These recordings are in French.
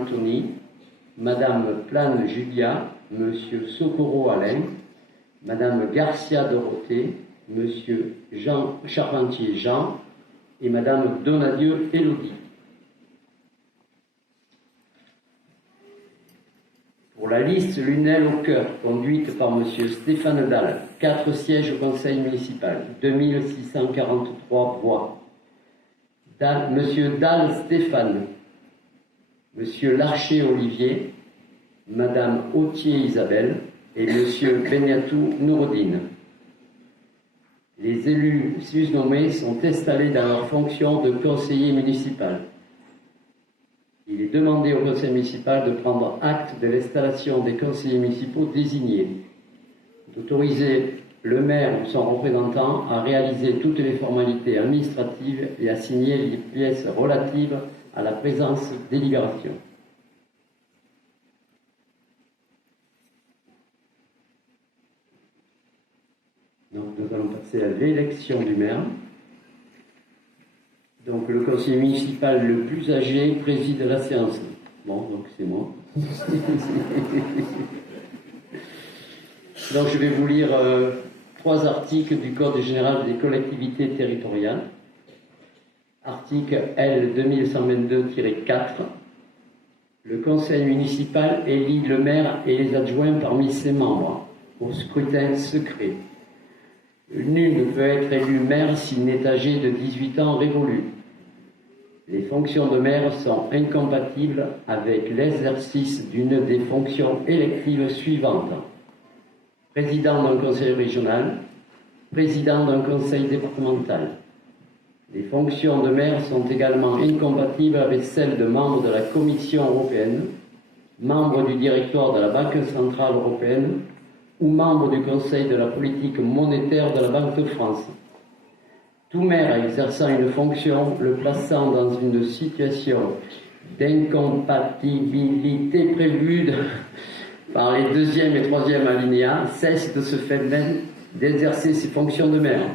Anthony, Madame Plane Julia, Monsieur Socorro Alain, Madame Garcia Dorothée, Monsieur Jean Charpentier Jean et Madame Donadieu Élodie. Pour la liste Lunel au cœur, conduite par Monsieur Stéphane Dalle, 4 sièges au conseil municipal, 2643 voix. Monsieur Dalle Stéphane, Monsieur Larcher Olivier, Madame Autier Isabelle et Monsieur Beniatou Noureddine. Les élus susnommés sont installés dans leur fonction de conseiller municipal. Il est demandé au conseil municipal de prendre acte de l'installation des conseillers municipaux désignés, d'autoriser le maire ou son représentant à réaliser toutes les formalités administratives et à signer les pièces relatives à la présence délibération. Donc nous allons passer à l'élection du maire. Donc le conseiller municipal le plus âgé préside la séance. Bon, donc c'est moi. Donc je vais vous lire 3 articles du Code général des collectivités territoriales. Article L 2122-4. Le conseil municipal élit le maire et les adjoints parmi ses membres au scrutin secret. Nul ne peut être élu maire s'il n'est âgé de 18 ans révolus. Les fonctions de maire sont incompatibles avec l'exercice d'une des fonctions électives suivantes. Président d'un conseil régional, président d'un conseil départemental. Les fonctions de maire sont également incompatibles avec celles de membre de la Commission européenne, membre du directoire de la Banque centrale européenne ou membre du Conseil de la politique monétaire de la Banque de France. Tout maire exerçant une fonction le plaçant dans une situation d'incompatibilité prévue par les 2e et 3e alinéas cesse de ce fait même d'exercer ses fonctions de maire.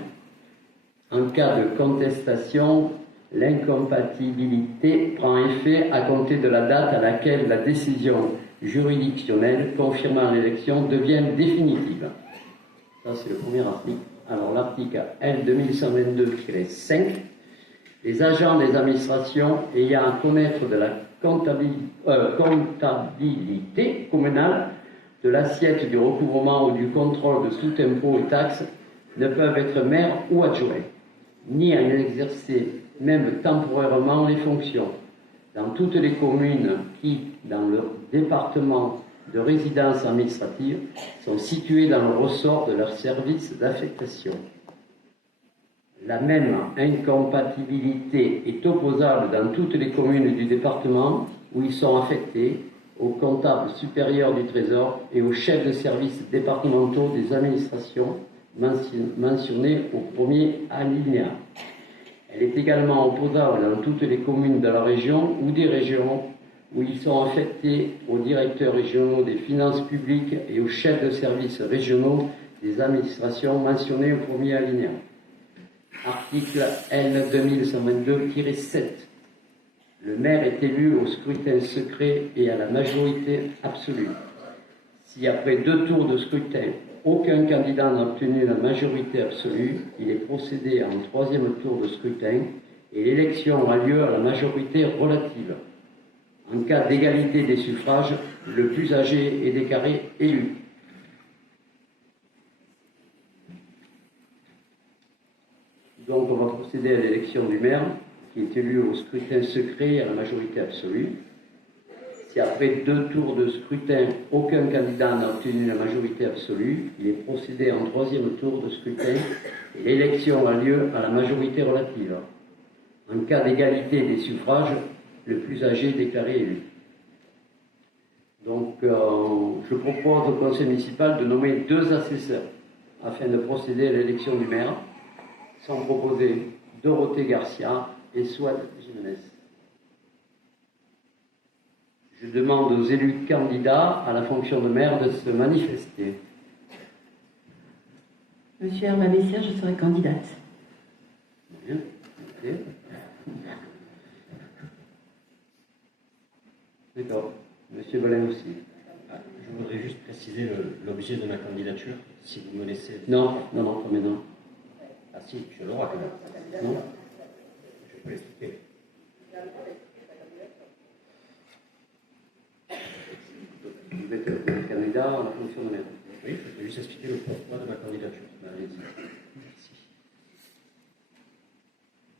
En cas de contestation, l'incompatibilité prend effet à compter de la date à laquelle la décision juridictionnelle confirmant l'élection devient définitive. Ça, c'est le premier article. Alors, l'article L 2122-5. Les agents des administrations ayant à connaître de la comptabilité communale, de l'assiette du recouvrement ou du contrôle de tout impôt et taxe ne peuvent être maires ou adjoints, ni en exercer même temporairement les fonctions. Dans toutes les communes qui, dans leur département de résidence administrative, sont situées dans le ressort de leur service d'affectation. La même incompatibilité est opposable dans toutes les communes du département où ils sont affectés, aux comptables supérieurs du Trésor et aux chefs de services départementaux des administrations mentionnés au premier alinéa. Elle est également opposable dans toutes les communes de la région ou des régions où ils sont affectés aux directeurs régionaux des finances publiques et aux chefs de services régionaux des administrations mentionnés au premier alinéa. Article L 2122-7. Le maire est élu au scrutin secret et à la majorité absolue. Si après 2 tours de scrutin, aucun candidat n'a obtenu la majorité absolue, il est procédé à un 3e tour de scrutin et l'élection a lieu à la majorité relative. En cas d'égalité des suffrages, le plus âgé est déclaré élu. Donc on va procéder à l'élection du maire, qui est élu au scrutin secret et à la majorité absolue. Si après 2 tours de scrutin, aucun candidat n'a obtenu la majorité absolue, il est procédé à un 3e tour de scrutin et l'élection a lieu à la majorité relative. En cas d'égalité des suffrages, le plus âgé est déclaré élu. Donc, je propose au conseil municipal de nommer 2 assesseurs afin de procéder à l'élection du maire. Sont proposés Dorothée Garcia et Souad Jiménez. Je demande aux élus candidats à la fonction de maire de se manifester. Monsieur Hervé Messière, je serai candidate. Bien, ok. D'accord. Monsieur Bolin aussi. Je voudrais juste préciser l'objet de ma candidature, si vous me laissez. Non, non, non, pas maintenant. Ah si, je l'aurai quand même. Non. Je peux l'expliquer. Vous êtes candidat à la fonction de maire. Oui, je peux juste expliquer le pourquoi de ma candidature. Allez-y. Merci.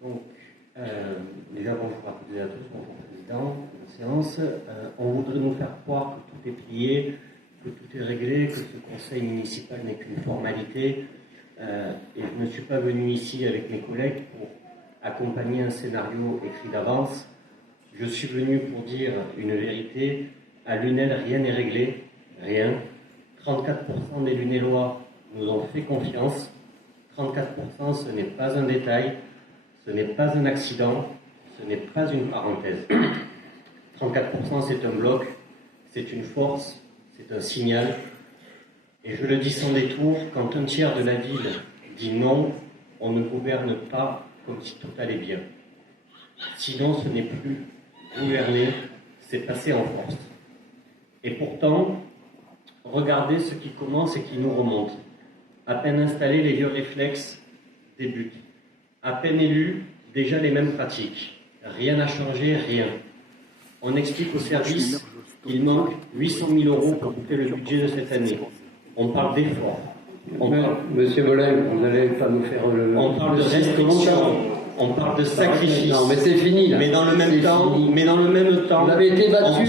Donc, déjà bonjour à toutes et à tous, bonjour président de la séance. On voudrait nous faire croire que tout est plié, que tout est réglé, que ce conseil municipal n'est qu'une formalité. Et je ne suis pas venu ici avec mes collègues pour accompagner un scénario écrit d'avance. Je suis venu pour dire une vérité. À Lunel, rien n'est réglé, rien. 34% des Lunélois nous ont fait confiance. 34%, ce n'est pas un détail, ce n'est pas un accident, ce n'est pas une parenthèse. 34%, c'est un bloc, c'est une force, c'est un signal. Et je le dis sans détour, quand un tiers de la ville dit non, on ne gouverne pas comme si tout allait bien. Sinon, ce n'est plus gouverner, c'est passer en force. Et pourtant, regardez ce qui commence et qui nous remonte. À peine installés, les vieux réflexes débutent. À peine élus, déjà les mêmes pratiques. Rien n'a changé, rien. On explique au service qu'il manque 800 000 euros pour boucler le budget de cette année. On parle d'efforts. Monsieur Bolin, vous n'allez pas nous faire le... On parle de restrictions. On parle de sacrifice. Non, mais c'est fini, là. Mais dans le même temps, vous avez été battu.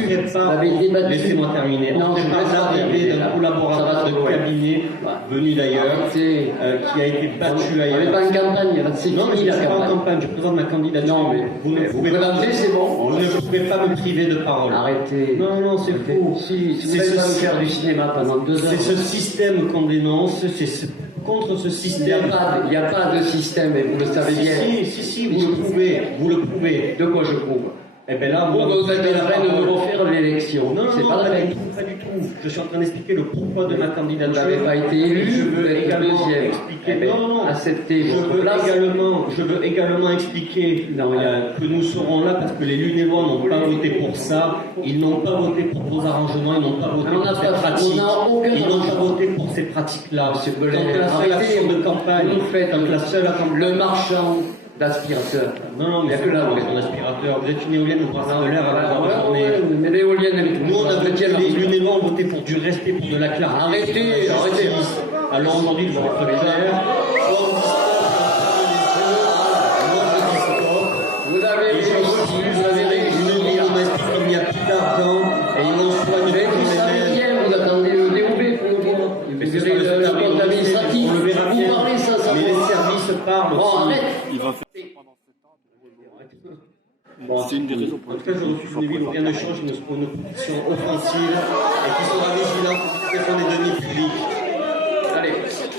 Laissez-moi terminer. Non, on prépare l'arrivée d'un collaborateur de cabinet venu d'ailleurs, qui a été battu ailleurs. On n'est pas en campagne, c'est fini non, mais je ne la suis pas en campagne. campagne, je présente ma candidature. Non, mais vous ne pouvez pas. c'est bon. Vous ne pouvez pas me priver de parole. Arrêtez. Non, non, c'est faux. Si vous n'allez pas me faire du cinéma pendant 2 heures. C'est ce système qu'on dénonce, contre ce système. Il n'y a pas de système, et vous le savez bien. Si, vous le pouvez. De quoi je prouve? Eh bien là, vous êtes en train de nous refaire l'élection. Non, c'est pas la peine. Pas du tout. Je suis en train d'expliquer le pourquoi de ma candidature. Vous n'avez pas été élu, je veux également deuxième. expliquer. Acceptez votre place. Je veux également expliquer que nous serons là parce que les Lunélois n'ont pas voté pour ça. Ils n'ont pas voté pour vos arrangements. Ils n'ont pas voté pour ces pratiques. Ils n'ont pas voté pour ces pratiques-là. Quand la seule action de campagne, le marchand d'aspirateur. Non, mais c'est là, on aspirateur. Vous êtes une éolienne au bras de l'air à la journée. Mais l'éolienne avec nous, on a voté, les Lunélois ont voté pour du respect, pour de la clarté. Arrêtez. Alors aujourd'hui, je vais être clair. Vous avez réussi. Une ville, on m'explique qu'il n'y a plus d'argent et ils n'ont pas de vous attendez le DOB pour nous dire. Vous verrez le compte administratif. On le verra bien. Vous parlez ça. Mais les services parlent. Bon, arrête. Bon, c'est une des raisons pour lesquelles je refuse une ville où rien ne change, une opposition offensive et qui sera vigilante pour ce sont des deniers publics. Allez,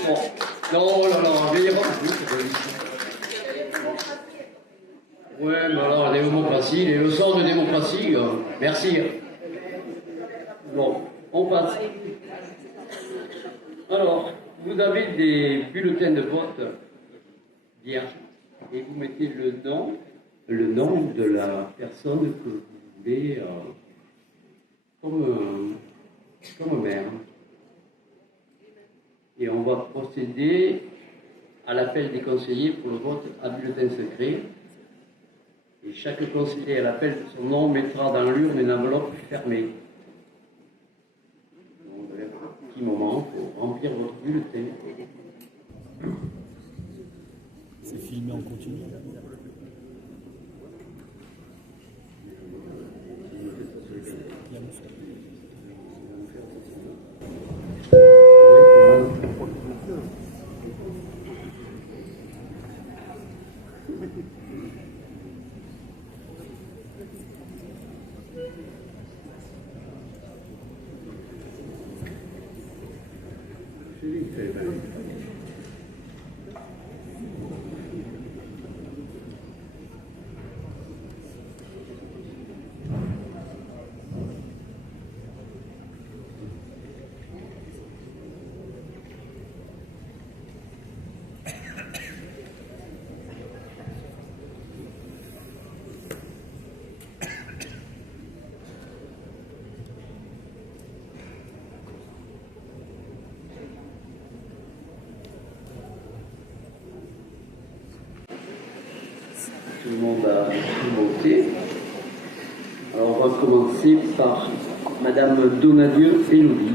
bon. Non, veuillez voir. Ouais, mais alors, la démocratie, les leçons de démocratie, merci. Bon, on passe. Alors, vous avez des bulletins de vote vierges et vous mettez le nom de la personne que vous voulez comme maire. Et on va procéder à l'appel des conseillers pour le vote à bulletin secret. Et chaque conseiller à l'appel de son nom mettra dans l'urne une enveloppe fermée. Donc, vous avez un petit moment pour remplir votre bulletin. C'est filmé en continu. le monde a voté. Alors on va commencer par Madame Donadieu Élodie.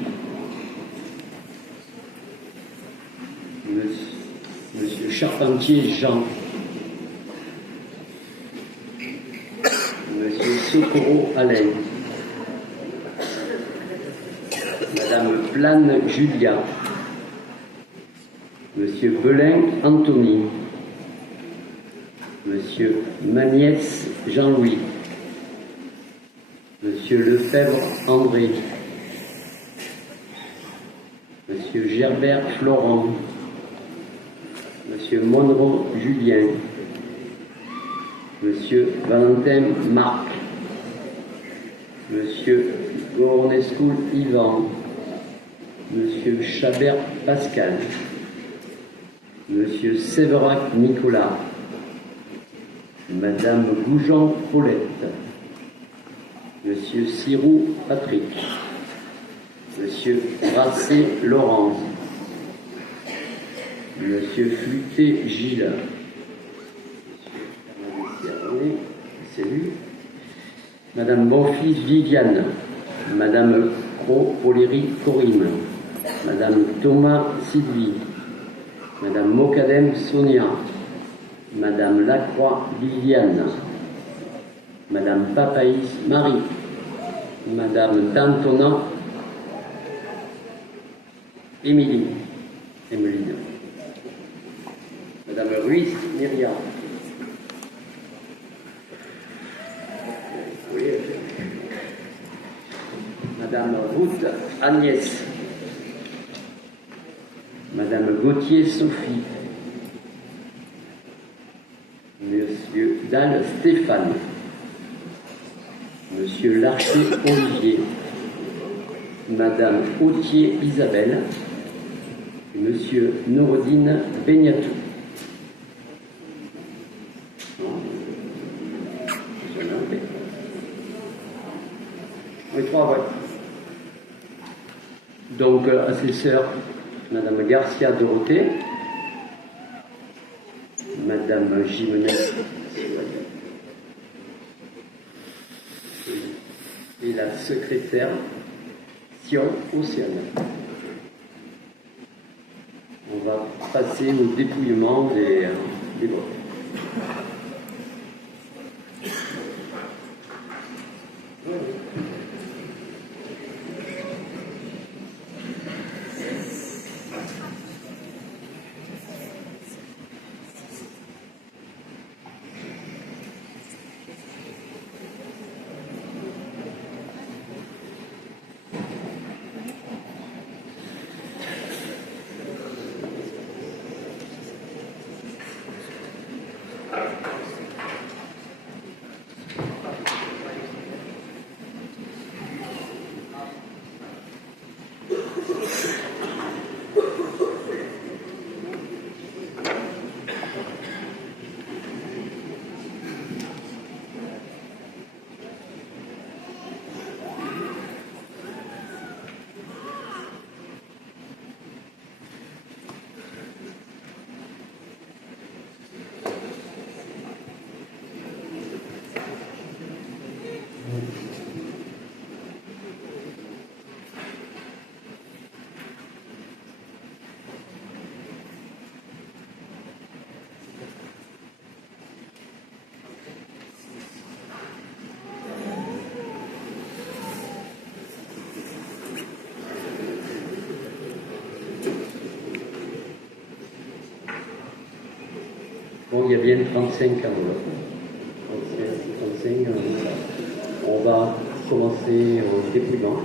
Monsieur Charpentier Jean. Monsieur Socorro Alain. Madame Plane Julia. Monsieur Belin Anthony. Monsieur Magnès Jean-Louis. Monsieur Lefebvre André. Monsieur Gerbert Florent. Monsieur Monroe Julien. Monsieur Valentin Marc. Monsieur Gornescu Yvan. Monsieur Chabert Pascal. Monsieur Séverac Nicolas. Madame Goujon Paulette. Monsieur Sirou Patrick. Monsieur Brassé Laurent. Monsieur Fluté Gilles. C'est lui. Madame Bonfils Viviane. Madame Cro-Poléry Corinne. Madame Thomas Sylvie. Madame Mocadem Sonia. Madame Lacroix Viviane. Madame Papaïs Marie. Madame Dantonat Émilie. Emeline. Madame Ruiz Myriam. Oui. Madame Ruth Agnès. Madame Gauthier Sophie. Monsieur Dalle Stéphane. Monsieur Larcher Olivier. Madame Autier Isabelle. Et Monsieur Noureddine Begnatou. Oui, 3 voix. Donc, assesseur, Madame Garcia Dorothée, Madame Jimenez et la secrétaire Sion Océane. On va passer au dépouillement des votes. Bon, il y a bien 35 enveloppes. 35 enveloppes. On va commencer au dépouillement.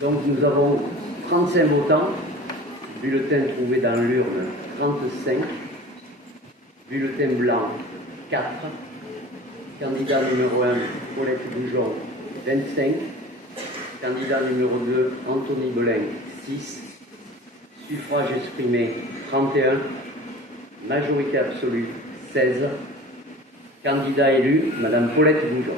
Donc nous avons 35 votants, bulletins trouvés dans l'urne 35, bulletin blanc 4, candidat numéro 1 Paulette Goujon 25, candidat numéro 2 Anthony Belin 6, suffrage exprimé 31, majorité absolue 16, candidat élu Madame Paulette Goujon.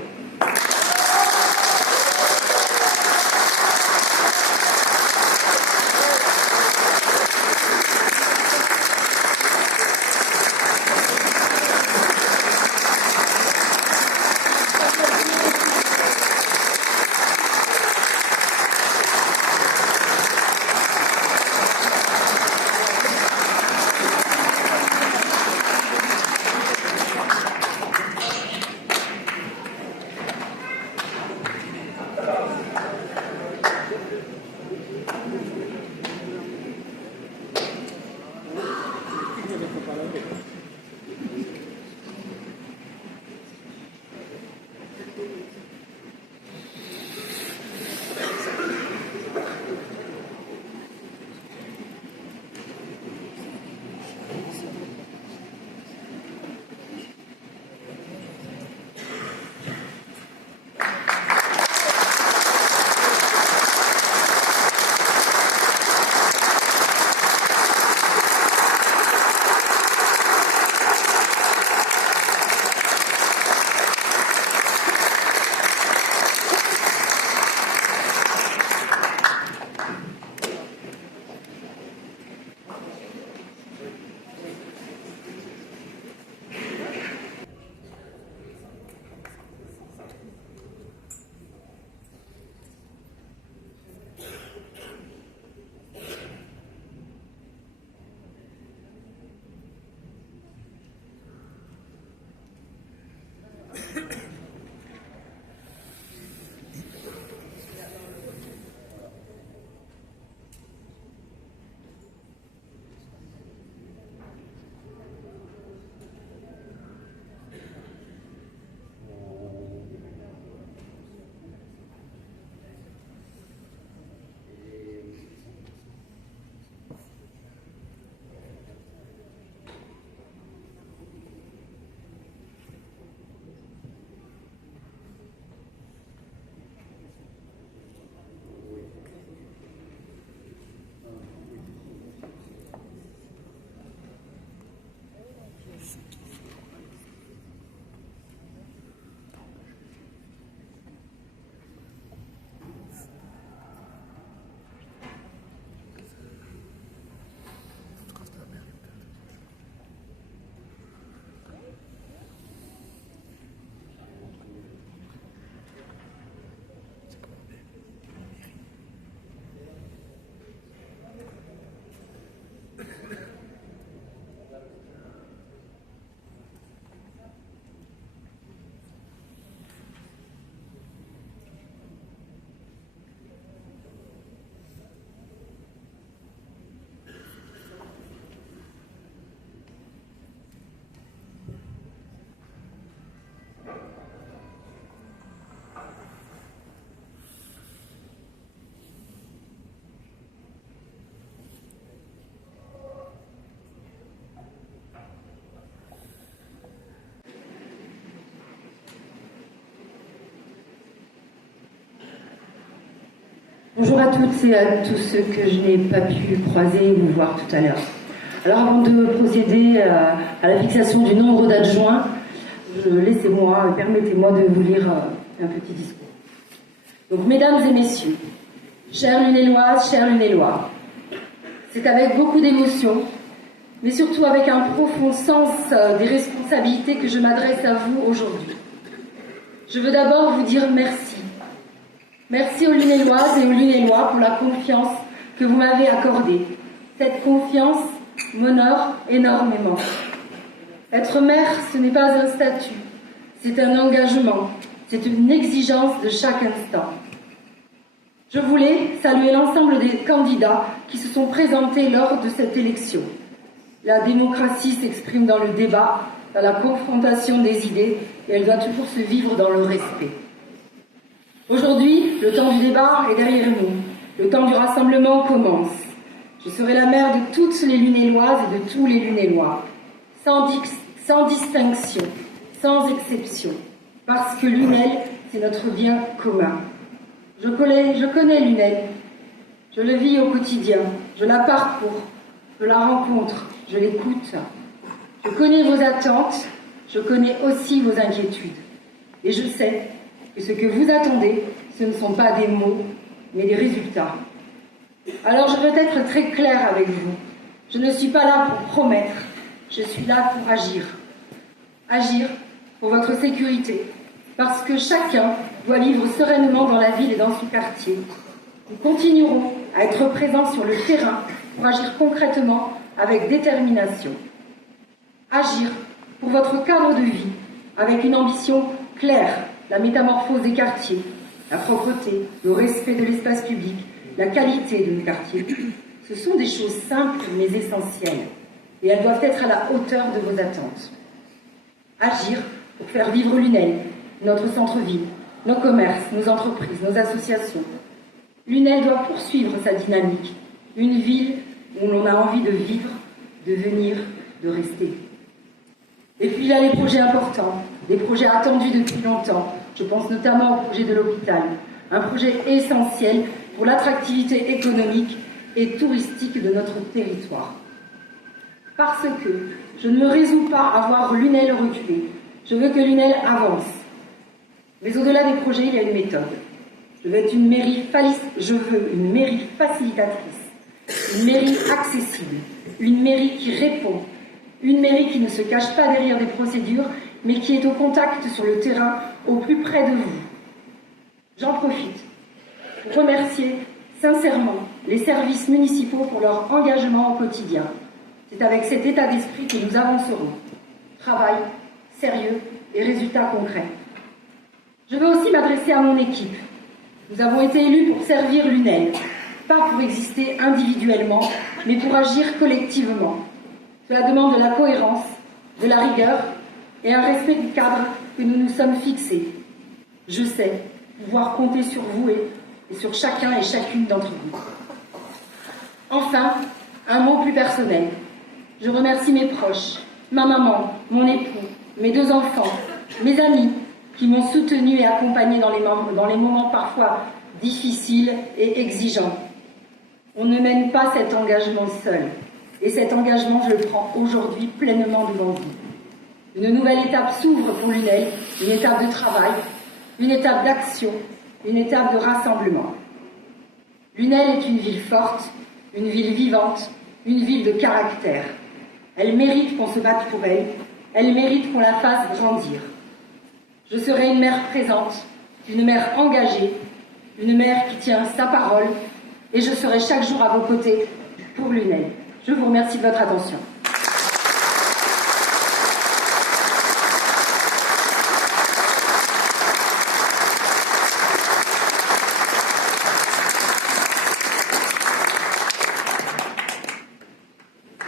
Bonjour à toutes et à tous ceux que je n'ai pas pu croiser ou voir tout à l'heure. Alors avant de procéder à la fixation du nombre d'adjoints, permettez-moi de vous lire un petit discours. Donc, mesdames et messieurs, chères Lunéloises, chers Lunélois, c'est avec beaucoup d'émotion, mais surtout avec un profond sens des responsabilités que je m'adresse à vous aujourd'hui. Je veux d'abord vous dire merci. Merci aux Lunéloises et aux Lunélois pour la confiance que vous m'avez accordée. Cette confiance m'honore énormément. Être mère, ce n'est pas un statut, c'est un engagement, c'est une exigence de chaque instant. Je voulais saluer l'ensemble des candidats qui se sont présentés lors de cette élection. La démocratie s'exprime dans le débat, dans la confrontation des idées, et elle doit toujours se vivre dans le respect. Aujourd'hui, le temps du débat est derrière nous. Le temps du rassemblement commence. Je serai la mère de toutes les Lunelloises et de tous les Lunellois, sans distinction, sans exception, parce que Lunel, c'est notre bien commun. Je connais Lunel, je le vis au quotidien, je la parcours, je la rencontre, je l'écoute. Je connais vos attentes, je connais aussi vos inquiétudes. Et je sais que ce que vous attendez, ce ne sont pas des mots, mais des résultats. Alors je veux être très claire avec vous. Je ne suis pas là pour promettre, je suis là pour agir. Agir pour votre sécurité, parce que chacun doit vivre sereinement dans la ville et dans son quartier. Nous continuerons à être présents sur le terrain pour agir concrètement avec détermination. Agir pour votre cadre de vie avec une ambition claire, la métamorphose des quartiers, la propreté, le respect de l'espace public, la qualité de nos quartiers. Ce sont des choses simples mais essentielles et elles doivent être à la hauteur de vos attentes. Agir pour faire vivre Lunel, notre centre-ville, nos commerces, nos entreprises, nos associations. Lunel doit poursuivre sa dynamique, une ville où l'on a envie de vivre, de venir, de rester. Et puis il y a les projets importants, des projets attendus depuis longtemps. Je pense notamment au projet de l'hôpital, un projet essentiel pour l'attractivité économique et touristique de notre territoire. Parce que je ne me résous pas à voir Lunel reculer. Je veux que Lunel avance. Mais au-delà des projets, il y a une méthode. Je veux une mairie facilitatrice, une mairie accessible, une mairie qui répond, une mairie qui ne se cache pas derrière des procédures, mais qui est au contact sur le terrain, au plus près de vous. J'en profite pour remercier sincèrement les services municipaux pour leur engagement au quotidien. C'est avec cet état d'esprit que nous avancerons. Travail, sérieux et résultats concrets. Je veux aussi m'adresser à mon équipe. Nous avons été élus pour servir Lunel, pas pour exister individuellement, mais pour agir collectivement. Cela demande de la cohérence, de la rigueur et un respect du cadre que nous nous sommes fixés. Je sais pouvoir compter sur vous et sur chacun et chacune d'entre vous. Enfin, un mot plus personnel. Je remercie mes proches, ma maman, mon époux, mes 2 enfants, mes amis qui m'ont soutenu et accompagné dans les moments parfois difficiles et exigeants. On ne mène pas cet engagement seul. Et cet engagement, je le prends aujourd'hui pleinement devant vous. Une nouvelle étape s'ouvre pour Lunel, une étape de travail, une étape d'action, une étape de rassemblement. Lunel est une ville forte, une ville vivante, une ville de caractère. Elle mérite qu'on se batte pour elle, elle mérite qu'on la fasse grandir. Je serai une mère présente, une mère engagée, une mère qui tient sa parole, et je serai chaque jour à vos côtés pour Lunel. Je vous remercie de votre attention.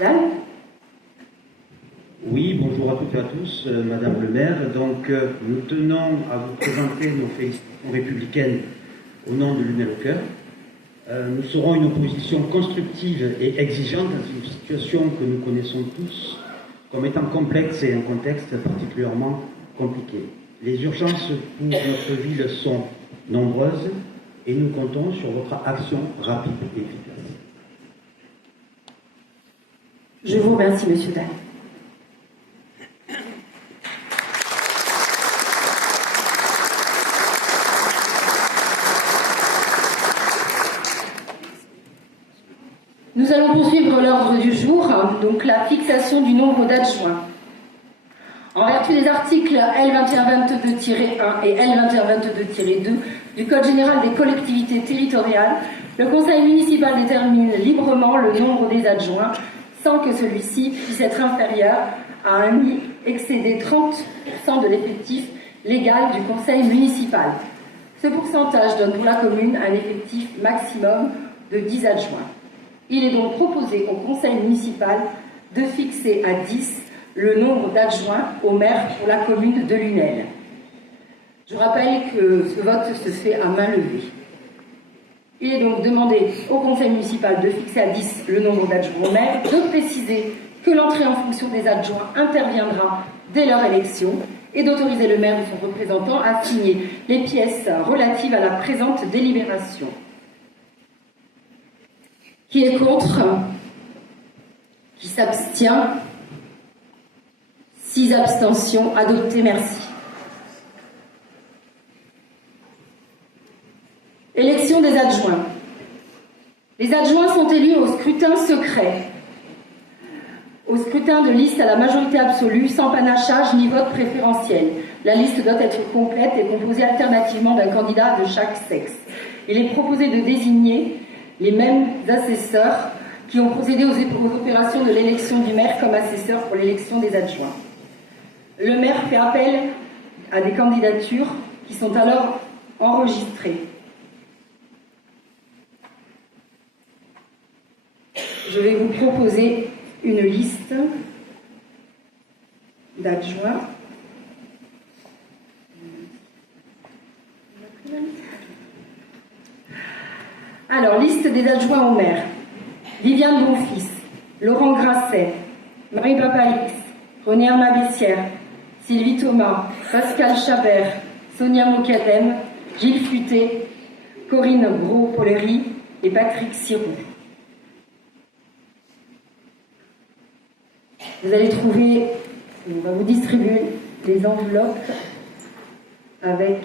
Yann ? Oui, bonjour à toutes et à tous, Madame le maire. Donc, nous tenons à vous présenter nos félicitations républicaines au nom de Lunel au cœur. Nous serons une opposition constructive et exigeante dans une situation que nous connaissons tous comme étant complexe et un contexte particulièrement compliqué. Les urgences pour notre ville sont nombreuses et nous comptons sur votre action rapide et efficace. Je vous remercie, Monsieur Dalle. Nous allons poursuivre l'ordre du jour, donc la fixation du nombre d'adjoints. En vertu des articles L2122-1 et L2122-2 du Code général des collectivités territoriales, le Conseil municipal détermine librement le nombre des adjoints sans que celui-ci puisse être inférieur à un ni excéder 30% de l'effectif légal du Conseil municipal. Ce pourcentage donne pour la commune un effectif maximum de 10 adjoints. Il est donc proposé au Conseil municipal de fixer à 10 le nombre d'adjoints au maire pour la commune de Lunel. Je rappelle que ce vote se fait à main levée. Il est donc demandé au conseil municipal de fixer à 10 le nombre d'adjoints au maire, de préciser que l'entrée en fonction des adjoints interviendra dès leur élection et d'autoriser le maire ou son représentant à signer les pièces relatives à la présente délibération. Qui est contre? Qui s'abstient? 6 abstentions. Adopté, merci. Élection des adjoints. Les adjoints sont élus au scrutin secret, au scrutin de liste à la majorité absolue, sans panachage ni vote préférentiel. La liste doit être complète et composée alternativement d'un candidat de chaque sexe. Il est proposé de désigner les mêmes assesseurs qui ont procédé aux opérations de l'élection du maire comme assesseurs pour l'élection des adjoints. Le maire fait appel à des candidatures qui sont alors enregistrées. Je vais vous proposer une liste d'adjoints. Alors, liste des adjoints au maire. Viviane Bonfils, Laurent Grasset, Marie Papaix, René Armabessière, Sylvie Thomas, Pascal Chabert, Sonia Mokadem, Gilles Futé, Corinne Gros-Polery et Patrick Sirou. Vous allez trouver, on va vous distribuer les enveloppes avec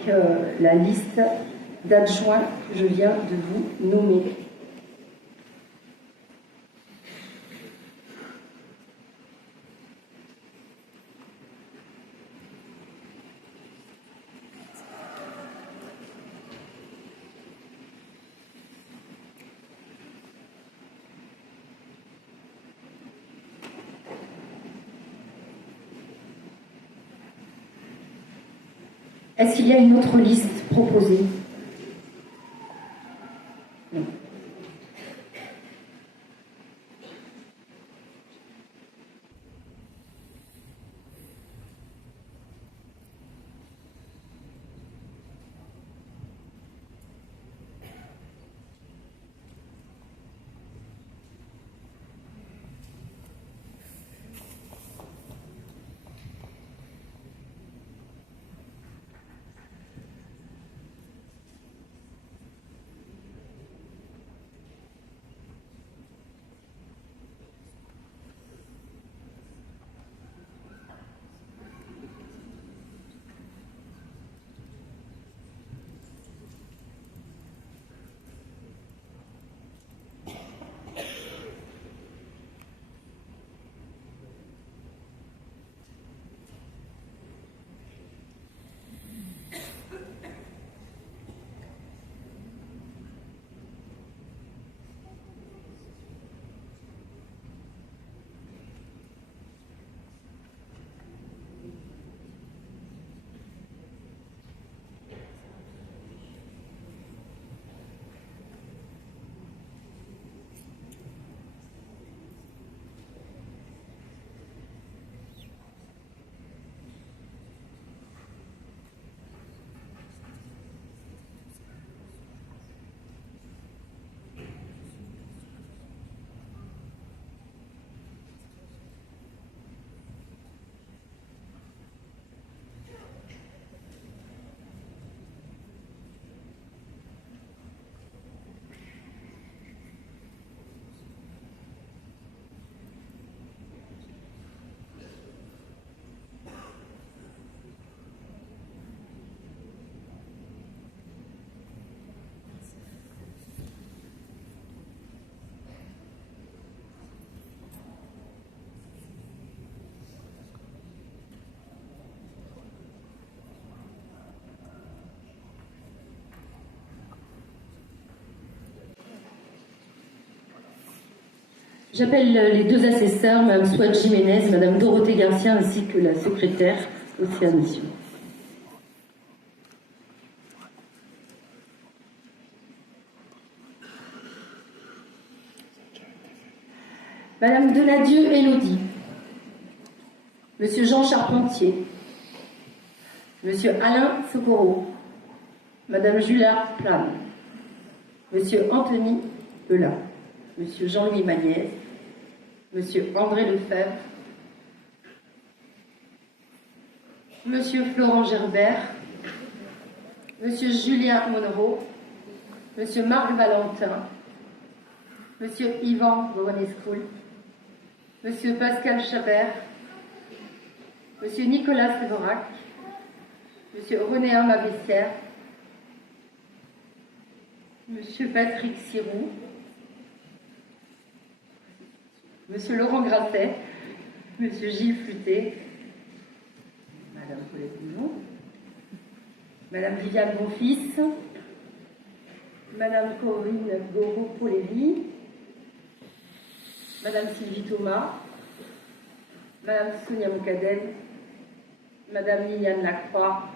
la liste d'adjoints que je viens de vous nommer. Est-ce qu'il y a une autre liste proposée? Non. J'appelle les 2 assesseurs, Mme Souad Jiménez, Mme Dorothée Garcia, ainsi que la secrétaire Océane Mission. Madame Denadieu Élodie, Monsieur Jean Charpentier, Monsieur Alain Socorro, Madame Julia Plane, Monsieur Anthony Eula, Monsieur Jean-Louis Magnès, Monsieur André Lefebvre, Monsieur Florent Gerbert, Monsieur Julien Monnereau, Monsieur Marc Valentin, Monsieur Yvan Bonescoul, Monsieur Pascal Chabert, Monsieur Nicolas Sévorac, Monsieur René Mabessière, Monsieur Patrick Sirou, Monsieur Laurent Grasset, Monsieur Gilles Fluté, Madame Colette Bouillon, Madame Viviane Bonfils, Madame Corinne Goro-Polévi, Madame Sylvie Thomas, Madame Sonia Mokadem, Madame Liliane Lacroix,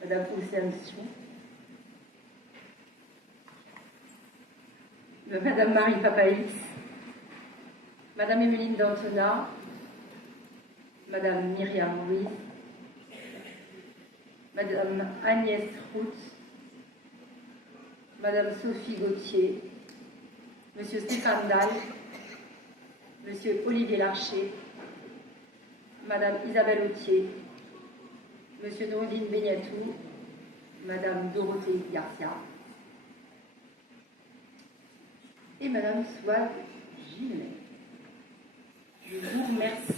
Madame Océane Sion, Madame Marie Papaïs, Madame Emeline Dantona, Madame Myriam Ruiz, Madame Agnès Roux, Madame Sophie Gauthier, Monsieur Stéphane Dalle, Monsieur Olivier Larcher, Madame Isabelle Autier, Monsieur Dorotine Begnatou, Madame Dorothée Garcia et Madame Souave Gillet. Je vous remercie.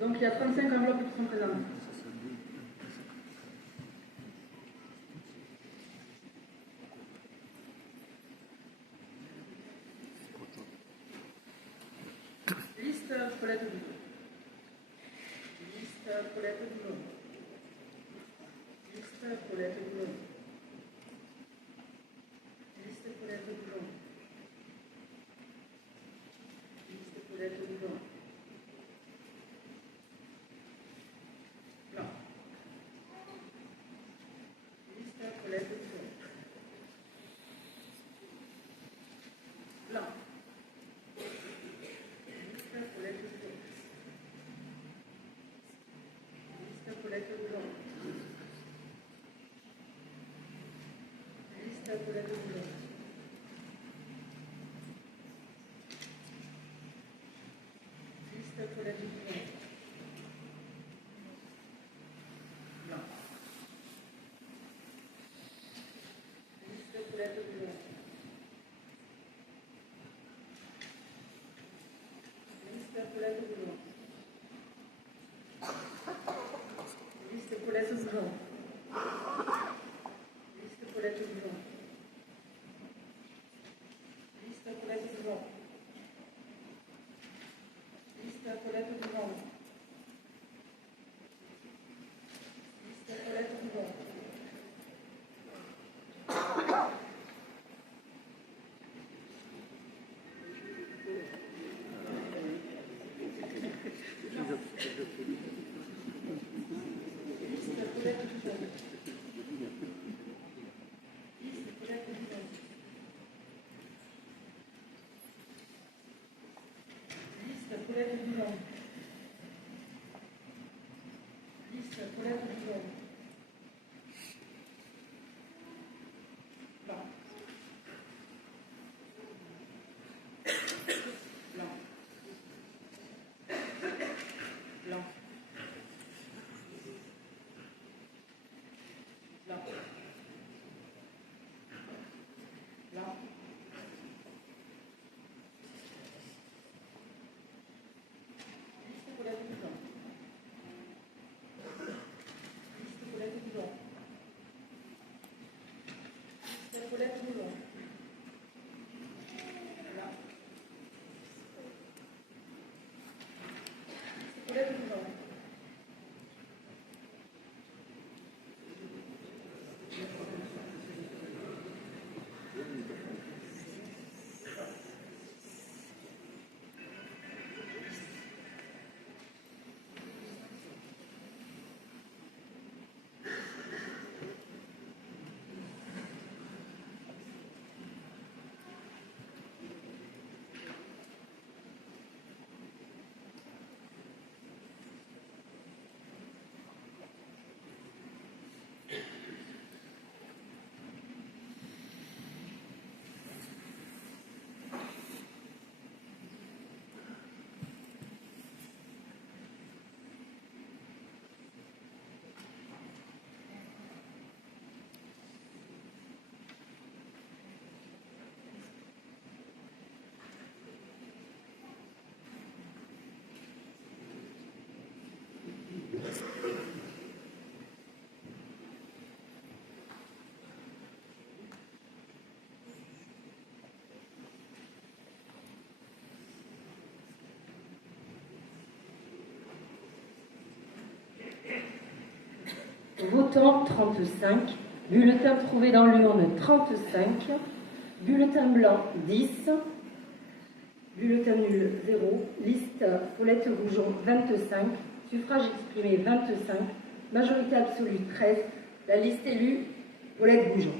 Donc il y a 35 enveloppes qui sont présentes. Liste Paulette Boulon. Liste Paulette Boulon. Liste Paulette Boulon. Liste Paulette Boulon. Liste Paulette Boulon. Non. Liste Paulette Boulon. Non. épaulettes du jaune. Blanc. Blanc. Blanc. Blanc. Blanc. Épaulettes du jaune. Épaulettes du jaune. Épaulettes du jaune. Blanc. Épaulettes du jaune. Votant 35, bulletin trouvé dans l'urne 35, bulletin blanc 10, bulletin nul 0, liste Paulette Goujon 25, suffrage exprimé 25, majorité absolue 13, la liste élue Paulette Goujon.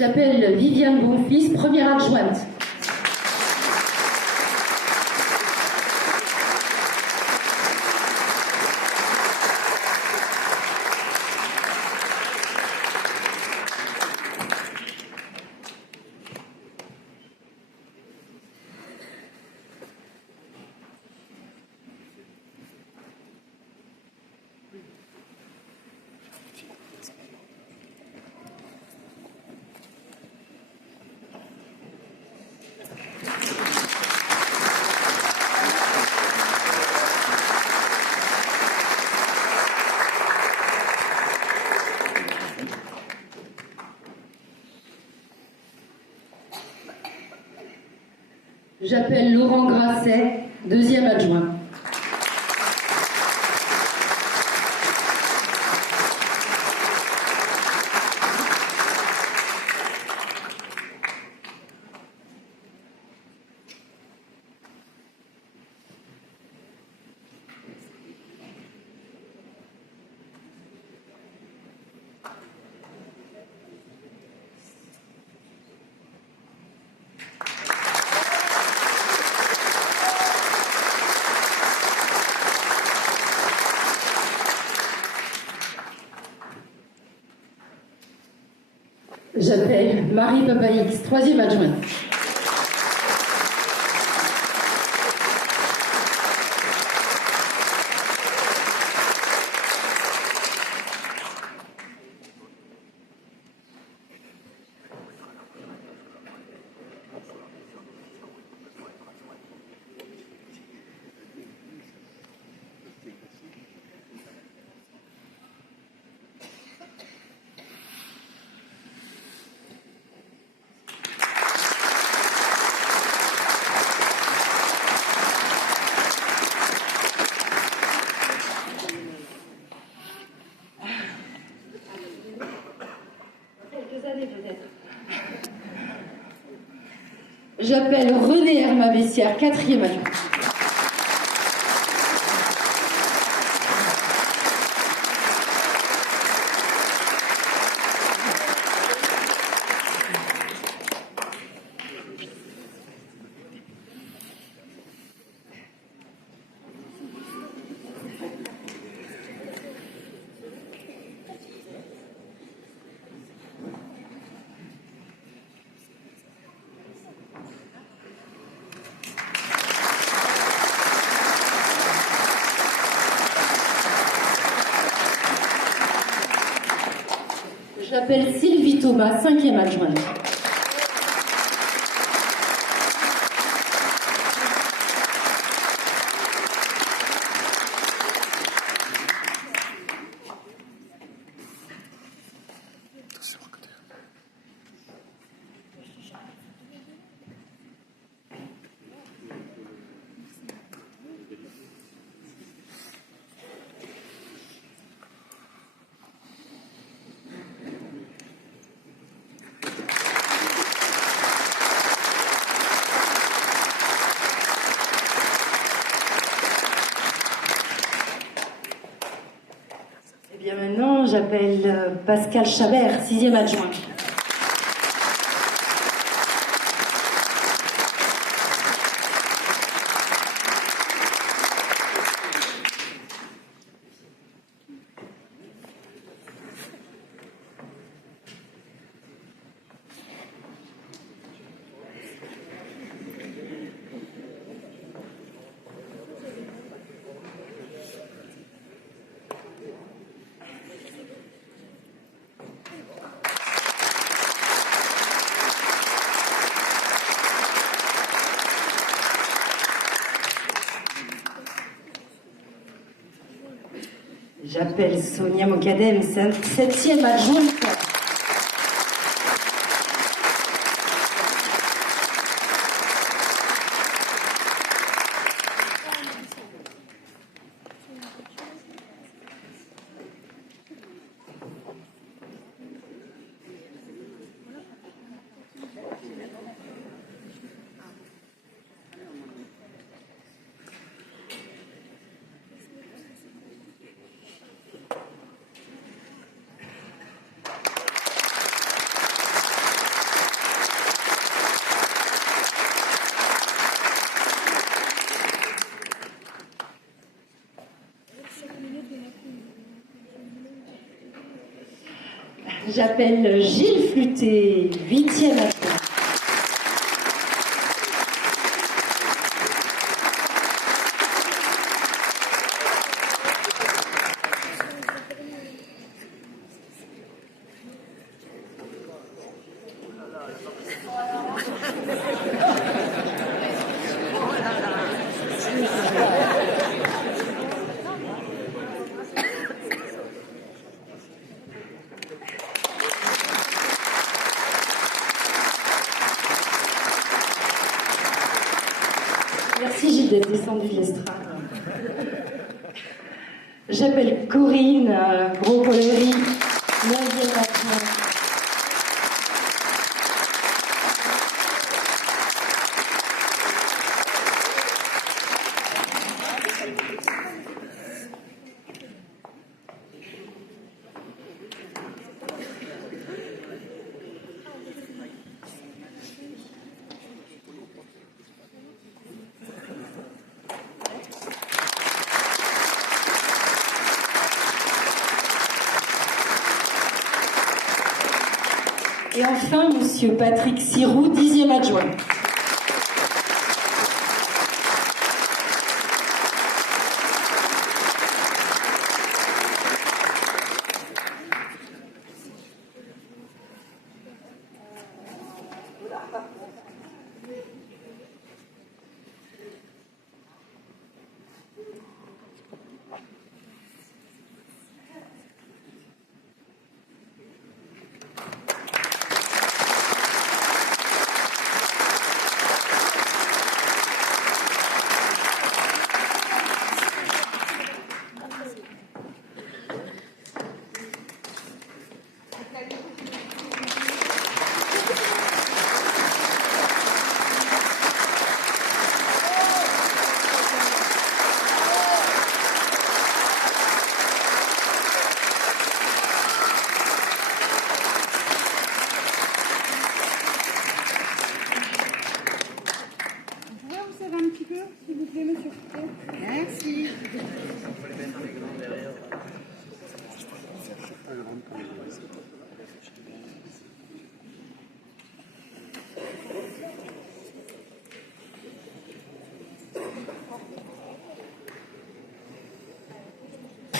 J'appelle Viviane Bonfils, première adjointe. J'appelle Laurent Grasset, deuxième adjoint. J'appelle Marie Papaix, troisième adjointe. J'appelle René Herma-Bessière, quatrième adjoint. J'appelle Sylvie Thomas, cinquième adjointe. Et bien maintenant, j'appelle Pascal Chabert, sixième adjoint. J'appelle Sonia Mokadem, septième adjointe. J'appelle Gilles Fluté, 8e adjoint. Merci Gilles d'être descendu de l'estrade. J'appelle Corinne Gros-Pollery, 9e adjointe. Et enfin, Monsieur Patrick Siroux, 10e adjoint. Un petit peu, s'il vous plaît, monsieur. Merci.